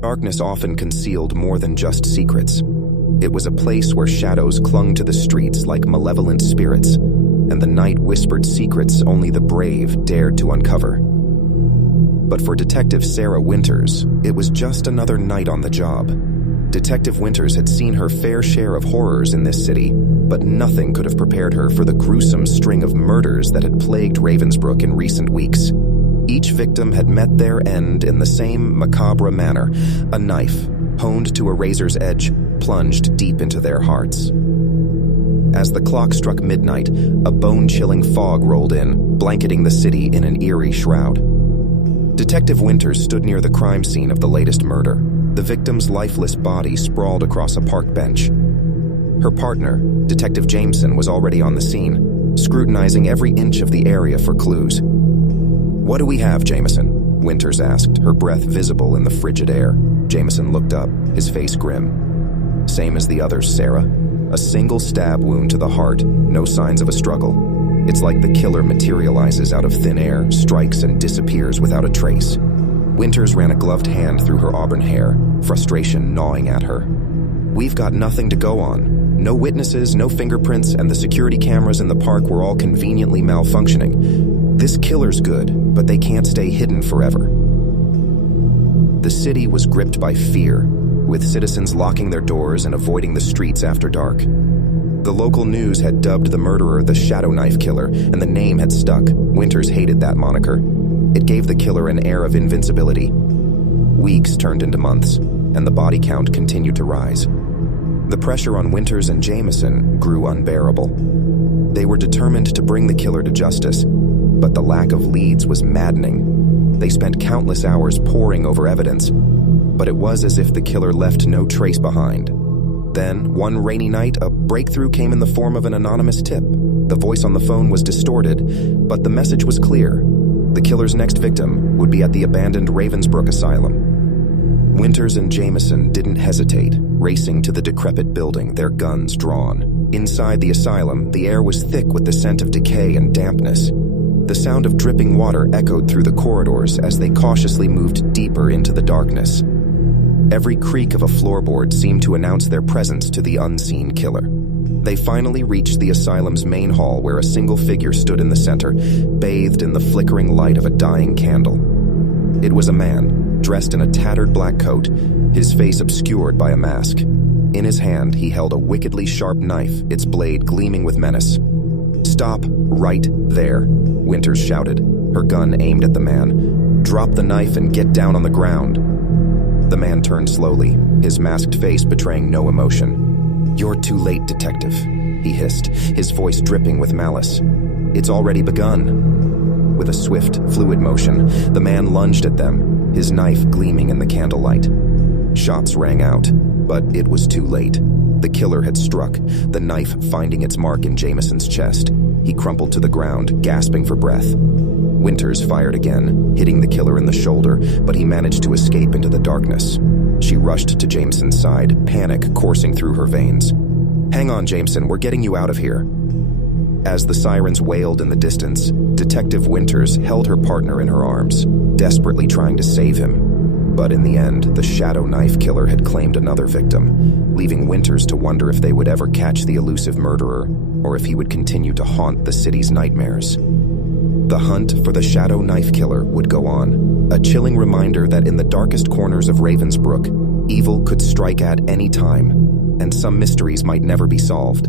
Darkness often concealed more than just secrets. It was a place where shadows clung to the streets like malevolent spirits, and the night whispered secrets only the brave dared to uncover. But for Detective Sarah Winters, it was just another night on the job. Detective Winters had seen her fair share of horrors in this city, but nothing could have prepared her for the gruesome string of murders that had plagued Ravensbrück in recent weeks. Each victim had met their end in the same macabre manner, a knife, honed to a razor's edge, plunged deep into their hearts. As the clock struck midnight, a bone-chilling fog rolled in, blanketing the city in an eerie shroud. Detective Winters stood near the crime scene of the latest murder. The victim's lifeless body sprawled across a park bench. Her partner, Detective Jameson, was already on the scene, scrutinizing every inch of the area for clues. "What do we have, Jameson?" Winters asked, her breath visible in the frigid air. Jameson looked up, his face grim. "Same as the others, Sarah. A single stab wound to the heart, no signs of a struggle. It's like the killer materializes out of thin air, strikes and disappears without a trace." Winters ran a gloved hand through her auburn hair, frustration gnawing at her. "We've got nothing to go on. No witnesses, no fingerprints, and the security cameras in the park were all conveniently malfunctioning. This killer's good, but they can't stay hidden forever." The city was gripped by fear, with citizens locking their doors and avoiding the streets after dark. The local news had dubbed the murderer the Shadow Knife Killer, and the name had stuck. Winters hated that moniker. It gave the killer an air of invincibility. Weeks turned into months, and the body count continued to rise. The pressure on Winters and Jameson grew unbearable. They were determined to bring the killer to justice, but the lack of leads was maddening. They spent countless hours poring over evidence, but it was as if the killer left no trace behind. Then, one rainy night, a breakthrough came in the form of an anonymous tip. The voice on the phone was distorted, but the message was clear. The killer's next victim would be at the abandoned Ravensbrück Asylum. Winters and Jameson didn't hesitate, racing to the decrepit building, their guns drawn. Inside the asylum, the air was thick with the scent of decay and dampness. The sound of dripping water echoed through the corridors as they cautiously moved deeper into the darkness. Every creak of a floorboard seemed to announce their presence to the unseen killer. They finally reached the asylum's main hall, where a single figure stood in the center, bathed in the flickering light of a dying candle. It was a man, dressed in a tattered black coat, his face obscured by a mask. In his hand, he held a wickedly sharp knife, its blade gleaming with menace. "Stop right there," Winters shouted, her gun aimed at the man. "Drop the knife and get down on the ground." The man turned slowly, his masked face betraying no emotion. "You're too late, detective," he hissed, his voice dripping with malice. "It's already begun." With a swift, fluid motion, the man lunged at them, his knife gleaming in the candlelight. Shots rang out, but it was too late. The killer had struck, the knife finding its mark in Jameson's chest. He crumpled to the ground, gasping for breath. Winters fired again, hitting the killer in the shoulder, but he managed to escape into the darkness. She rushed to Jameson's side, panic coursing through her veins. "Hang on, Jameson, we're getting you out of here." As the sirens wailed in the distance, Detective Winters held her partner in her arms, desperately trying to save him. But in the end, the Shadow Knife Killer had claimed another victim, leaving Winters to wonder if they would ever catch the elusive murderer, or if he would continue to haunt the city's nightmares. The hunt for the Shadow Knife Killer would go on, a chilling reminder that in the darkest corners of Ravensbrück, evil could strike at any time, and some mysteries might never be solved.